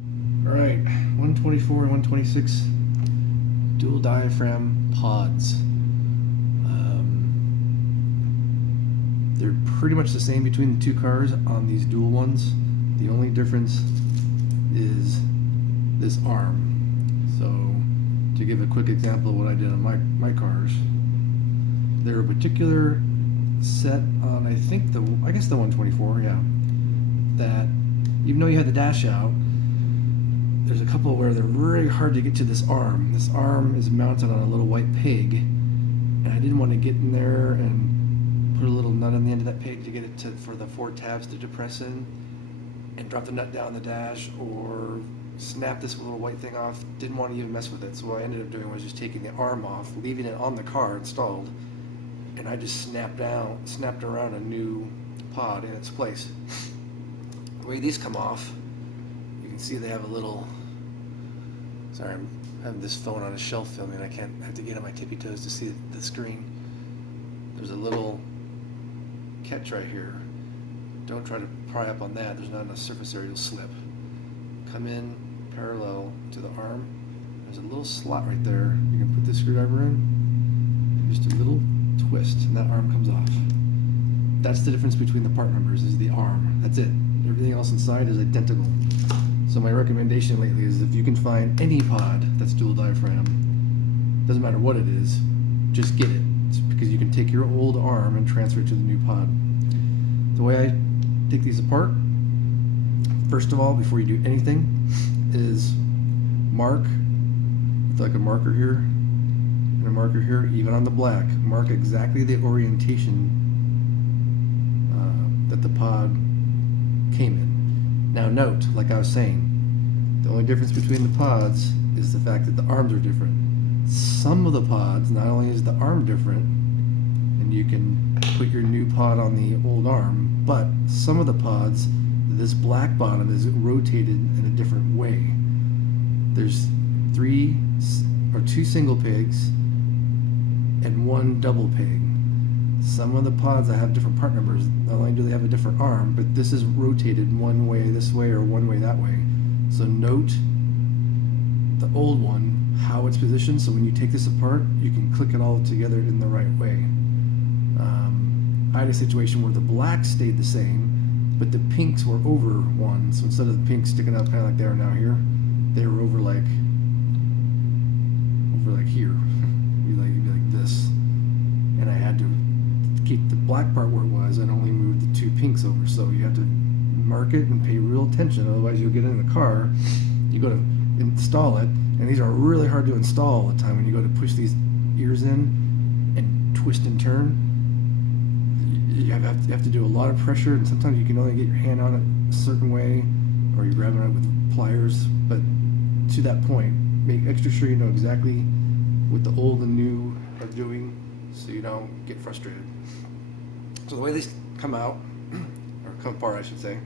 Alright, 124 and 126 dual diaphragm pods. They're pretty much the same between the two cars on these dual ones. The only difference is this arm. So to give a quick example of what I did on my cars, they're a particular set on I guess the 124, yeah, that even though you had the dash out, there's a couple where they're really hard to get to this arm. This arm is mounted on a little white peg, and I didn't want to get in there and put a little nut on the end of that peg to get it for the 4 tabs to depress in, and drop the nut down the dash, or snap this little white thing off. Didn't want to even mess with it, so what I ended up doing was just taking the arm off, leaving it on the car installed, and I just snapped around a new pod in its place. The way these come off, you can see they have a little. Sorry, I'm having this phone on a shelf filming. I have to get on my tippy toes to see the screen. There's a little catch right here. Don't try to pry up on that. There's not enough surface area, you'll slip. Come in parallel to the arm. There's a little slot right there. You can put the screwdriver in. Just a little twist, and that arm comes off. That's the difference between the part numbers, is the arm. That's it. Everything else inside is identical. So my recommendation lately is if you can find any pod that's dual diaphragm, doesn't matter what it is, just get it. It's because you can take your old arm and transfer it to the new pod. The way I take these apart, first of all, before you do anything, is mark with like a marker here and a marker here, even on the black. Mark exactly the orientation that the pod came in. Now note, like I was saying, the only difference between the pods is the fact that the arms are different. Some of the pods, not only is the arm different, and you can put your new pod on the old arm, but some of the pods, this black bottom is rotated in a different way. There's 2 single pegs and 1 double peg. Some of the pods that have different part numbers, not only do they have a different arm, but this is rotated one way this way or one way that way. So note the old one, how it's positioned, so when you take this apart, you can click it all together in the right way. I had a situation where the blacks stayed the same, but the pinks were over one. So instead of the pinks sticking out kind of like they are now here, they were over like here. It'd be like this. And I had to keep the black part where it was and only move the 2 pinks over. So you have to mark it and pay real attention, otherwise you'll get in the car, you go to install it, and these are really hard to install all the time when you go to push these ears in and twist and turn. You have to do a lot of pressure, and sometimes you can only get your hand on it a certain way, or you're grabbing it with pliers. But to that point, make extra sure you know exactly what the old and new are doing, so you don't get frustrated. So the way these come out, or come apart I should say,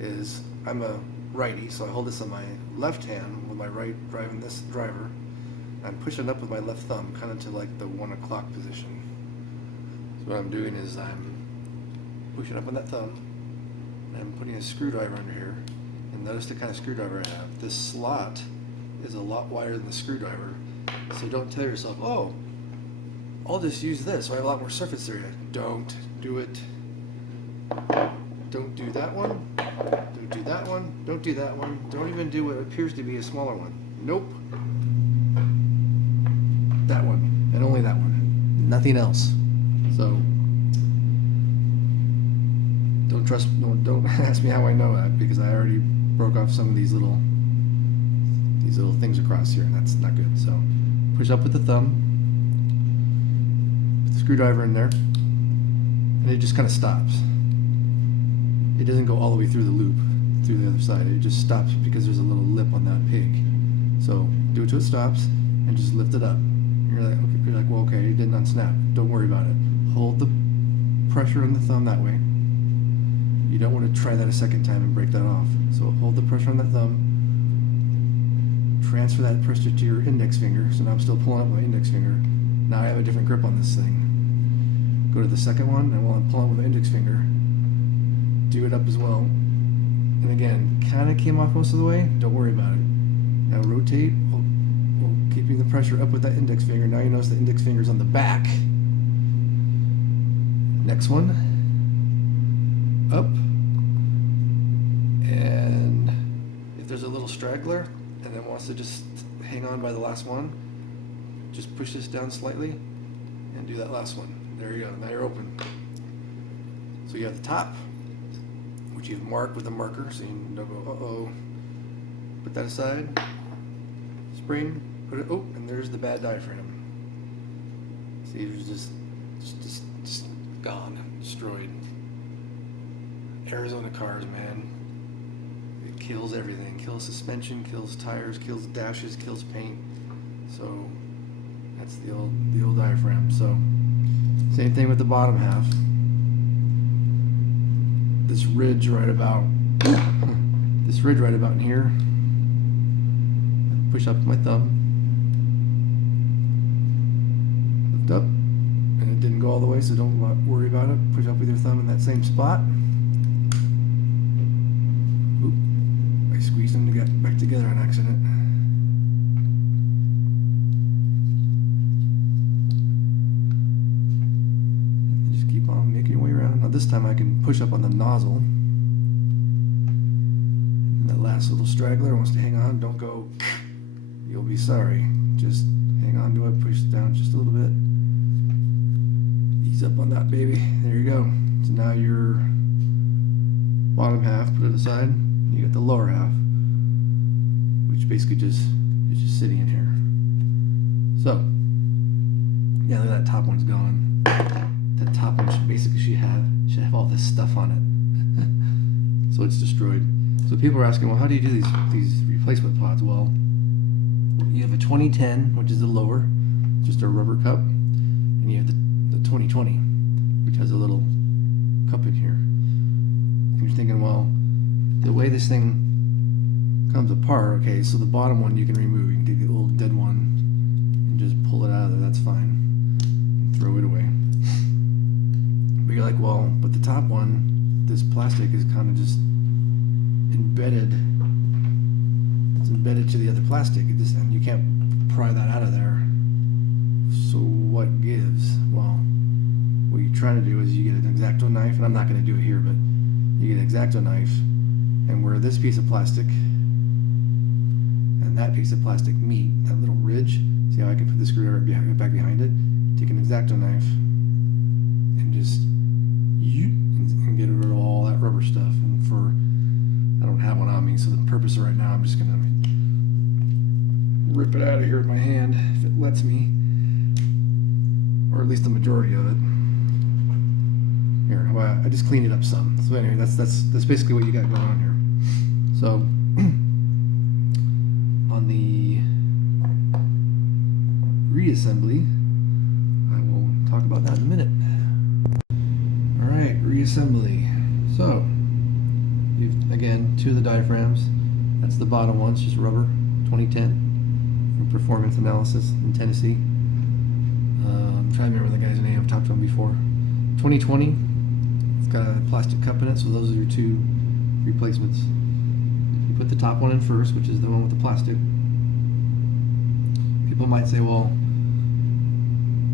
is I'm a righty, so I hold this on my left hand with my right driving this driver. I'm pushing up with my left thumb, kind of to like the 1 o'clock position. So what I'm doing is I'm pushing up on that thumb, and I'm putting a screwdriver under here. And notice the kind of screwdriver I have. This slot is a lot wider than the screwdriver, so don't tell yourself, oh, I'll just use this, so I have a lot more surface area. Don't do it. Don't do that one. Don't do that one. Don't do that one. Don't even do what appears to be a smaller one. Nope. That one, and only that one. Nothing else. So don't ask me how I know that, because I already broke off some of these little things across here, and that's not good. So push up with the thumb, put the screwdriver in there, and it just kind of stops. It doesn't go all the way through the loop, through the other side. It just stops because there's a little lip on that pig. So do it till it stops, and just lift it up. You're like, well, okay, it didn't unsnap. Don't worry about it. Hold the pressure on the thumb that way. You don't want to try that a second time and break that off. So hold the pressure on that thumb. Transfer that pressure to your index finger. So now I'm still pulling up my index finger. Now I have a different grip on this thing. Go to the second one, and while I'm pulling with the index finger, do it up as well. and again, kind of came off most of the way. Don't worry about it. Now rotate, while keeping the pressure up with that index finger. Now you notice the index finger's on the back. Next one, up, and if there's a little straggler and then wants to just hang on by the last one, just push this down slightly and do that last one. There you go, now you're open. So you have the top, which you've marked with a marker, so you don't go, uh-oh. Put that aside, spring, put it, oh, and there's the bad diaphragm. See, it was just gone, destroyed. Arizona cars, man. It kills everything. Kills suspension, kills tires, kills dashes, kills paint. So that's the old diaphragm. So same thing with the bottom half. This ridge right about in here. Push up with my thumb. Lift up. And it didn't go all the way, so don't worry about it. Push up with your thumb in that same spot. Oop. I squeezed them to get back together on accident. And just keep on making your way around. Now this time I can push up on the nozzle. And that last little straggler wants to hang on. Don't go. You'll be sorry. Just hang on to it. Push it down just a little bit. Ease up on that, baby. There you go. So now your bottom half, put it aside. You got the lower half, which basically is just sitting in here. So, yeah, look at that top one's gone. That top one should have all this stuff on it. So it's destroyed. So people are asking, well, how do you do these replacement pods? Well, you have a 2010, which is the lower, just a rubber cup, and you have the 2020, which has a little cup in here. And you're thinking, well, the way this thing comes apart, okay, so the bottom one you can remove. You can take the old dead one and just pull it out of there. That's fine. Throw it away. But you're like, well, but the top one, this plastic is kind of just embedded. It's embedded to the other plastic, and you can't pry that out of there. So what gives? Well, what you're trying to do is you get an X-Acto knife, and I'm not going to do it here, but you get an X-Acto knife, and where this piece of plastic and that piece of plastic meet, that little ridge, see how I can put the screwdriver back behind it? Take an X-Acto knife and just and get rid of all that rubber stuff. And I don't have one on me, so the purpose of right now, I'm just going to rip it out of here with my hand, if it lets me. Or at least the majority of it. Here, I just cleaned it up some. So anyway, that's basically what you got going on here. So on the reassembly, I will talk about that in a minute. All right, reassembly. So you've again two of the diaphragms. That's the bottom one. It's just rubber, 2010 from Performance Analysis in Tennessee. I'm trying to remember the guy's name. I've talked to him before. 2020. It's got a plastic cup in it, so those are your two replacements. You put the top one in first, which is the one with the plastic. People might say, well,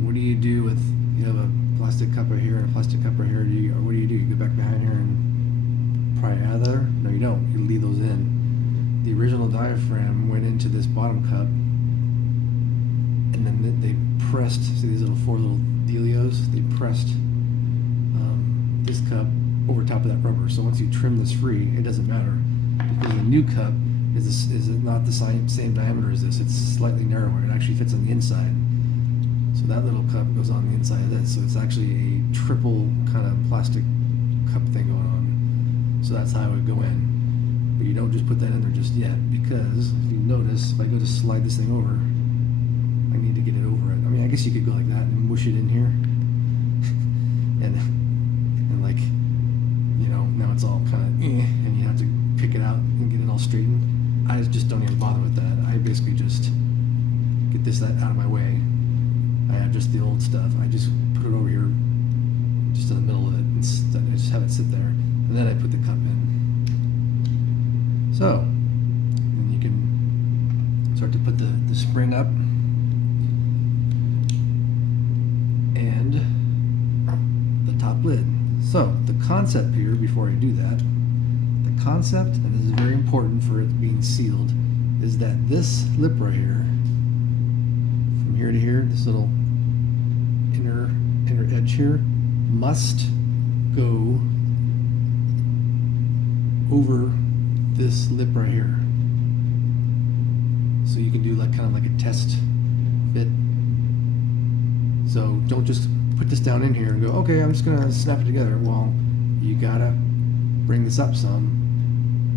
what do you do with, you have a plastic cup right here and a plastic cup right here, what do? You go back behind here and pry it out of there? No, you don't. You leave those in. The original diaphragm went into this bottom cup, and then they pressed, see these four little dealios? They pressed this cup over top of that rubber. So once you trim this free, it doesn't matter, because the new cup is not the same diameter as this. It's slightly narrower. It actually fits on the inside. So that little cup goes on the inside of this. So it's actually a triple kind of plastic cup thing going on. So that's how it would go in. But you don't just put that in there just yet, because if you notice, if I go to slide this thing over, I need to get it over it. I mean, I guess you could go like that and mush it in here. and like, you know, now it's all kind of and you have to pick it out and get it all straightened. I just don't even bother with that. I basically just get that out of my way. I have just the old stuff. I just put it over here, just in the middle of it, and I just have it sit there. And then I put the cup in. So, then you can start to put the spring up and the top lid. So, the concept here, before I do that, the concept, and this is very important for it being sealed, is that this lip right here, from here to here, this little inner edge here, must go over this lip right here. So you can do like kind of like a test fit. So don't just put this down in here and go, okay, I'm just gonna snap it together. Well, you gotta bring this up some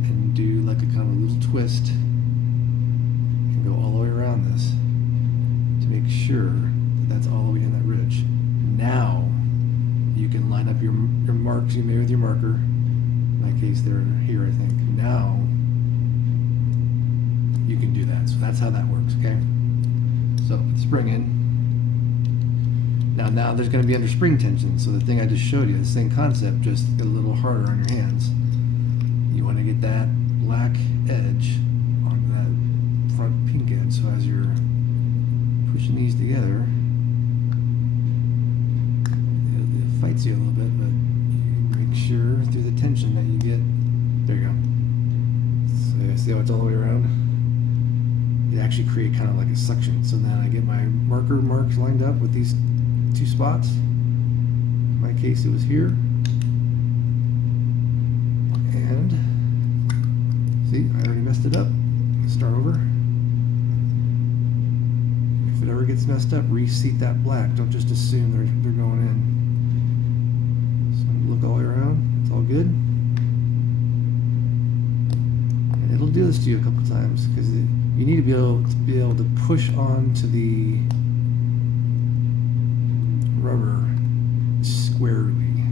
and do like a kind of a little twist and go all the way around this to make sure that that's all the way in that ridge. Now you can line up your marks you made with your marker. In my case, they're here, I think. Now you can do that. So that's how that works, okay? So put the spring in. Now there's going to be under spring tension. So the thing I just showed you, the same concept, just a little harder on your hands. You want to get that black edge on that front pink edge. So as you're pushing these together, it fights you a little bit, but you make sure through the tension that you get, there you go. So see how it's all the way around? It actually create kind of like a suction. So then I get my marker marks lined up with these two spots. In my case, it was here. And see, I already messed it up. Let's start over. If it ever gets messed up, reseat that black. Don't just assume they're going in. So look all the way around. It's all good. And it'll do this to you a couple times because you need to be able to push onto the rubber squarely.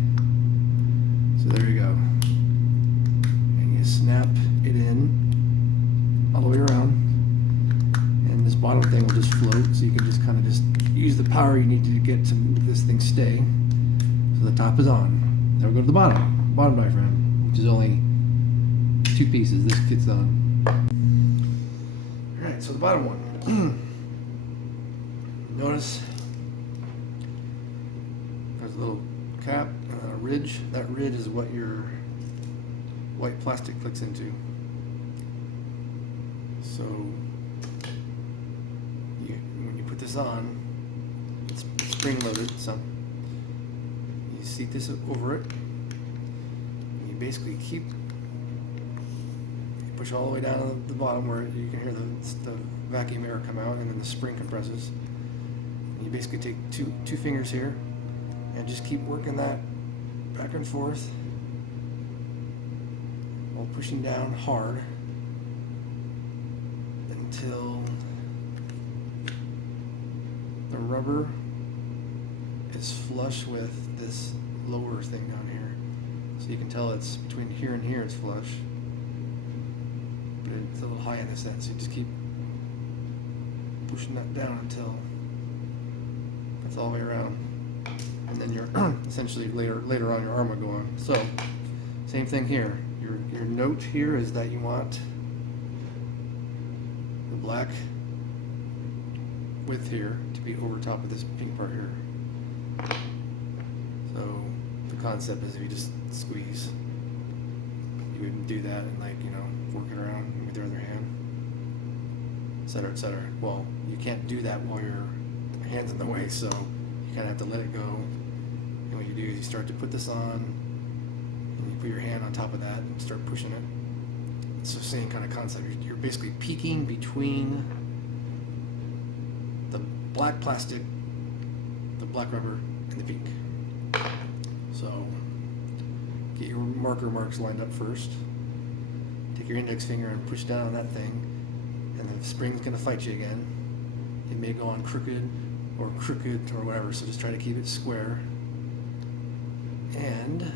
So there you go. And you snap it in all the way around. And this bottom thing will just float, so you can just kind of just use the power you need to get to this thing stay. So the top is on. Now we go to the bottom diaphragm, which is only 2 pieces. This fits on. Alright, so the bottom one. Notice there's a little cap and a ridge. That ridge is what your white plastic clicks into. So when you put this on, it's spring loaded, so you seat this over it, and you basically push all the way down to the bottom where you can hear the vacuum air come out, and then the spring compresses. And you basically take two fingers here and just keep working that back and forth while pushing down hard until the rubber is flush with this lower thing down here. So you can tell it's between here and here it's flush, but it's a little high in this end, so you just keep pushing that down until that's all the way around. And then you're essentially later on your arm will go on. So same thing here. Your note here is that you want the black width here to be over top of this pink part here. So the concept is if you just squeeze, you would do that and work it around with your other hand, etc., etc. Well, you can't do that while your hand's in the way, so you kind of have to let it go. And what you do is you start to put this on, and you put your hand on top of that and start pushing it. It's the same kind of concept. You're basically peeking between the black plastic, the black rubber, and the pink. So get your marker marks lined up first. Take your index finger and push down on that thing, and the spring's going to fight you again. It may go on crooked or whatever, so just try to keep it square. And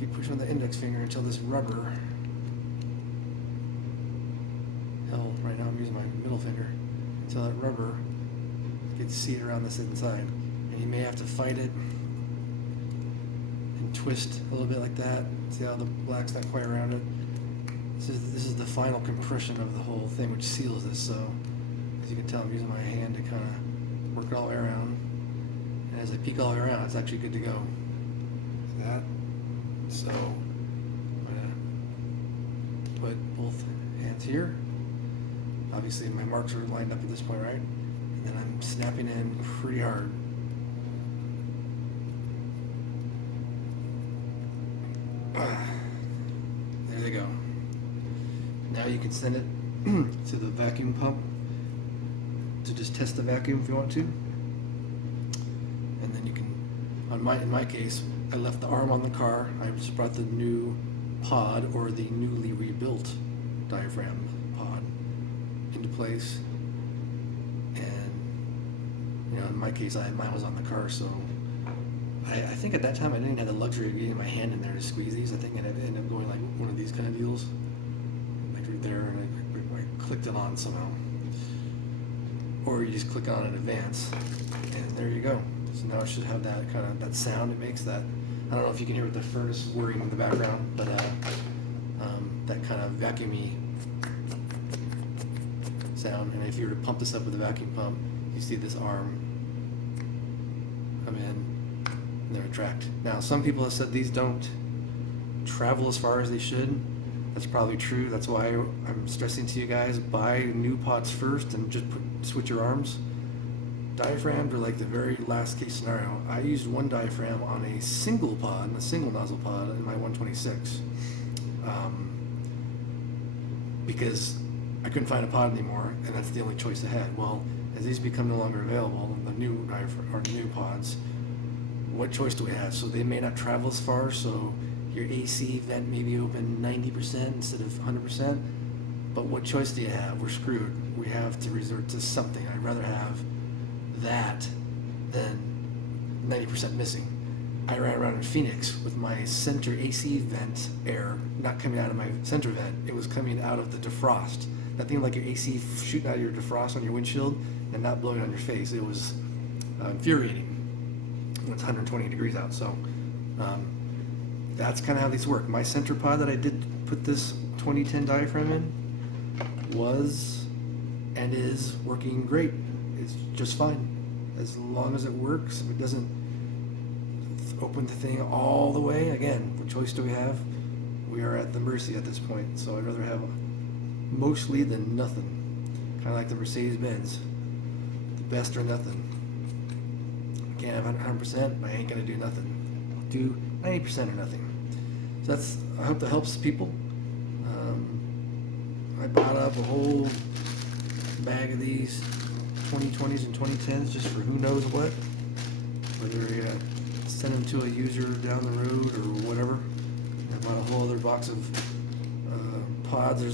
keep pushing on the index finger until this rubber, right now I'm using my middle finger, until that rubber gets seated around this inside. And you may have to fight it twist a little bit like that. See how the black's not quite around it? This is the final compression of the whole thing, which seals this. So as you can tell, I'm using my hand to kind of work it all the way around. And as I peek all the way around, it's actually good to go. See that? So I'm gonna put both hands here. Obviously my marks are lined up at this point, right? And then I'm snapping in pretty hard. There they go. Now you can send it to the vacuum pump to just test the vacuum if you want to. And then you can, in my case, I left the arm on the car. I just brought the new pod, or the newly rebuilt diaphragm pod, into place. And in my case, mine was on the car, so I think at that time I didn't have the luxury of getting my hand in there to squeeze these. I think it ended up going like one of these kind of deals, like right there, and I clicked it on somehow. Or you just click on it in advance, and there you go. So now it should have that kind of that sound it makes. That, I don't know if you can hear with the furnace whirring in the background, but that kind of vacuumy sound. And if you were to pump this up with a vacuum pump, you see this arm come in and they're retract. Now, some people have said these don't travel as far as they should. That's probably true. That's why I'm stressing to you guys, buy new pods first and just switch your arms. Diaphragms are like the very last case scenario. I used one diaphragm on a single pod, a single nozzle pod in my 126, because I couldn't find a pod anymore, and that's the only choice I had. Well, as these become no longer available, the new diaphragm or new pods, what choice do we have? So they may not travel as far, so your AC vent may be open 90% instead of 100%, but what choice do you have? We're screwed. We have to resort to something. I'd rather have that than 90% missing. I ran around in Phoenix with my center AC vent air not coming out of my center vent. It was coming out of the defrost. That thing like your AC shooting out of your defrost on your windshield and not blowing on your face. It was infuriating when it's 120 degrees out. So that's kind of how these work. My center pod that I did put this 2010 diaphragm in was and is working great. It's just fine as long as it works. If it doesn't open the thing all the way, again, what choice do we have? We are at the mercy at this point. So I'd rather have mostly than nothing. Kind of like the Mercedes-Benz, the best or nothing. I can't have 100%, but I ain't gonna do nothing. I'll do 90% or nothing. So that's, I hope that helps people. I bought up a whole bag of these 2020s and 2010s just for who knows what. Whether you send them to a user down the road or whatever. I bought a whole other box of pods. There's